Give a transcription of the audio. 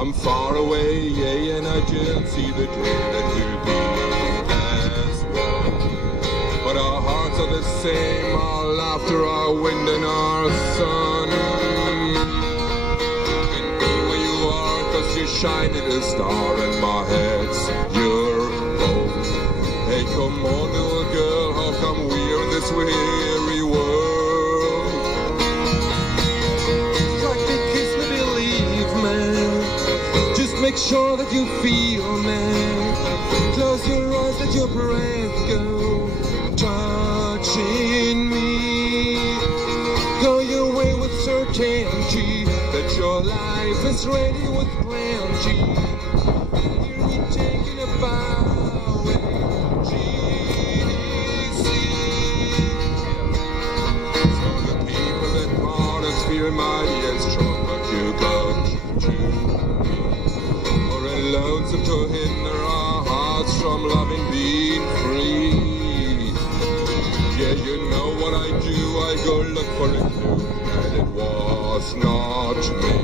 I'm far away, yea, and I don't see the day that we'll be as one. But our hearts are the same, our laughter, our wind, and our sun. And be where you are, 'cause you shine at a star, and my head's your boat. Hey, come on, little girl, how come we're in this weary world? Strike me, kiss me, believe me. Just make sure that you feel me. Close your eyes, let your breath go, touching me. Go your way with certainty that your life is ready with plenty. Hear me taking a bow. Mighty and strong, but you got to be. Or lonesome to hinder our hearts from loving, being free. Yeah, you know what I do, I go look for a clue, and it was not me.